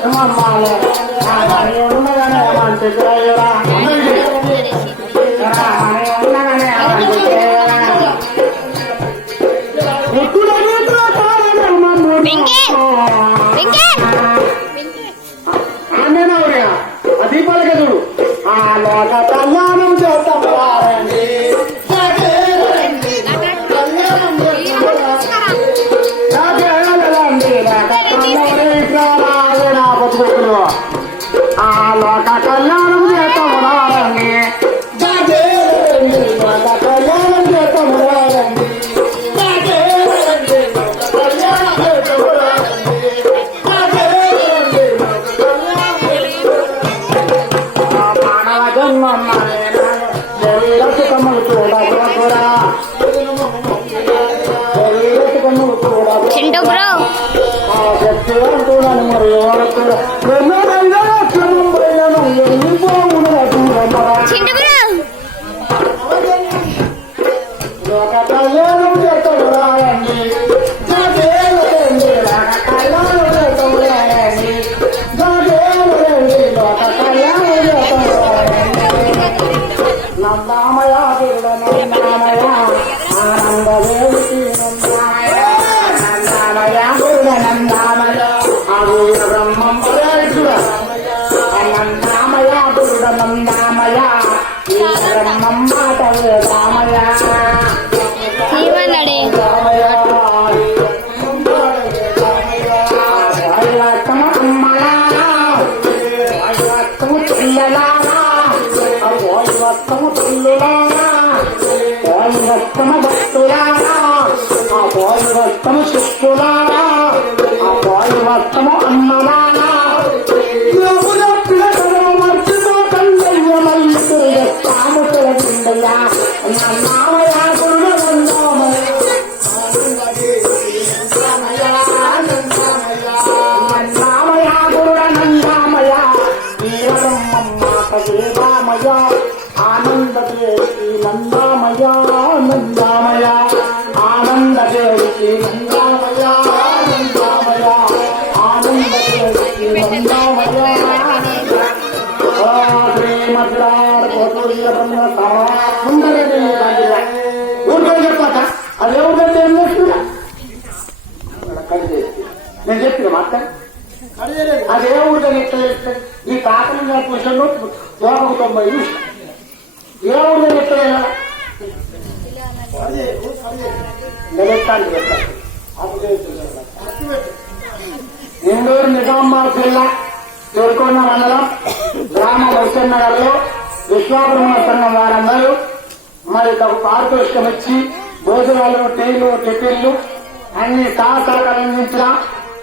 ఉండగానే చెప్పురా ఉండగానే దీపాలకే చూడు ఆ లోక కళ్యాణం చేస్తాం ఆ లోక కళ్యాణం చేస్తాం లోక కళ్యాణం చేస్తాం చింటూ బ్రో చింటూ బ్రో వాయువస్తము శిష్యులారా ఆ వాయువస్తము అన్నలారా మర్చితో కల్లయ్యమల్లి తాము తొలగిందయ్యా నామయా గురుడనందామయ వీరబ్రహ్మమ్మాతమయ ఆనందదేవి నందామయ నందామయ ఆనందదేవి నందామయ నందామయ ఆనందదేవి నందామయ ఊరికే చెప్పాక అది ఎవరికంటే ఏం చేస్తున్నా నేను చెప్పిన మాట అదే ఊరికని ఎట్లా చేస్తాను ఈ కాకలు పురుషులు దోపకు 90 నిమిషాలు ఏ ఊరికని ఎట్లా ఇండూరు నిజామాబాద్ జిల్లా తేల్కొండ మండలం గ్రామ వైశ్యనగర్లో విశ్వాబ్రహ్మ సంఘం వారందరూ మరి పారితోషికం ఇచ్చి భోజనాలు టీలు టిఫిన్లు అన్ని సహకారం అందించిన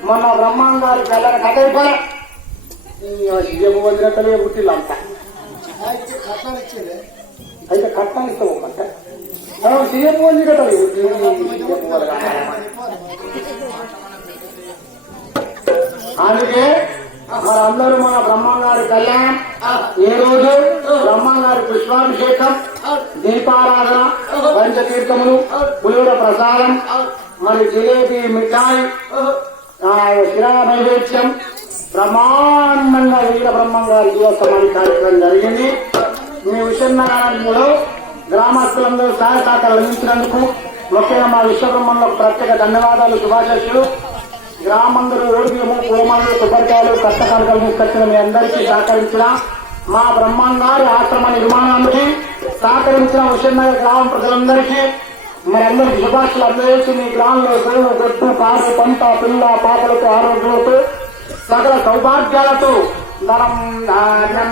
మొన్న బ్రహ్మాంగారి పిల్లల కథ వదిలేతలే పుట్టిల్లంతా అయితే కట్నం ఇస్తాం ఒక్కంట సీఎం ఉంది కదా అందుకే మనందరూ మన బ్రహ్మంగారి కళ్యాణం ఈ రోజు బ్రహ్మంగారి పుష్పాభిషేకం దీపారాధన పంచతీర్థములు పులిహోర ప్రసాదం మరి జిలేబీ మిఠాయి శిరా నైవేద్యం బ్రహ్మాండంగా వీర బ్రహ్మంగారి దివసమాధి కార్యక్రమం జరిగింది. మీ విషయంలో గ్రామస్తులందరూ సహాయ సహకారాలు అందించినందుకు ముఖ్యంగా మా విశ్వబ్రహ్మంలో ప్రత్యేక ధన్యవాదాలు శుభాశిస్సులు. గ్రామందరూ ఓడిపియము పూలమాలు కొబ్బరికాయలు కష్టకాలకాలు తీసుకొచ్చిన మీ అందరికీ సహకరించిన మా బ్రహ్మంగారి ఆశ్రమ నిర్మాణానికి సహకరించిన విషయంనగర్ గ్రామ ప్రజలందరికీ మనందరికీ శుభాషలు అందజేసి మీ గ్రామంలో సేవ గట్టు కారు పంట పిల్ల పాపలతో ఆరోగ్యాలతో సకల సౌభాగ్యాలతో ధనం ధాన్యం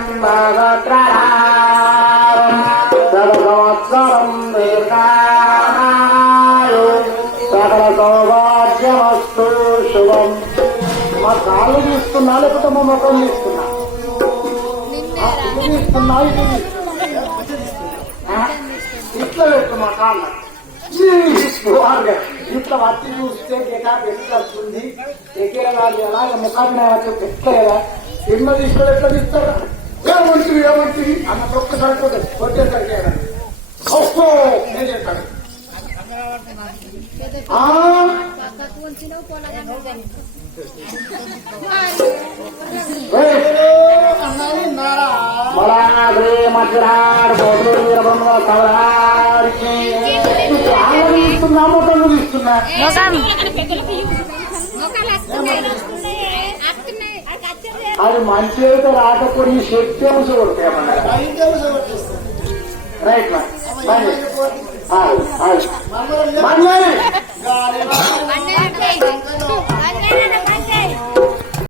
సంవత్సరం సకల సౌభాగ్యమస్తు శుభం. మా కాళ్ళు తీసుకున్నా లేకపోతే మా ముఖం తీసుకున్నా తీసుకున్నా ఇట్లా పెట్టు మా కాళ్ళ ఇట్లా వచ్చి చూస్తే గేటా పెట్టుకొస్తుంది ఎక్కేలాగా అలాగే ముఖాన్ని వచ్చి పెట్టలేదా సినిమా తీసుకొని ఎట్లా తీస్తారా ఏమంటివి ఏమంటివి అన్న ఒక్కసారి వచ్చేసరికి నేను చెప్తాను అన్నది నారా मला रे मचराड बोधूर వీరబ్రహ్మ సవరారికి ఇస్తున్నా మొత్తం ఇస్తున్నా అది మంచి అయితే రాకపోతే ఈ శక్తి అంశ కొడతాయమన్నా రైట్ మంగళ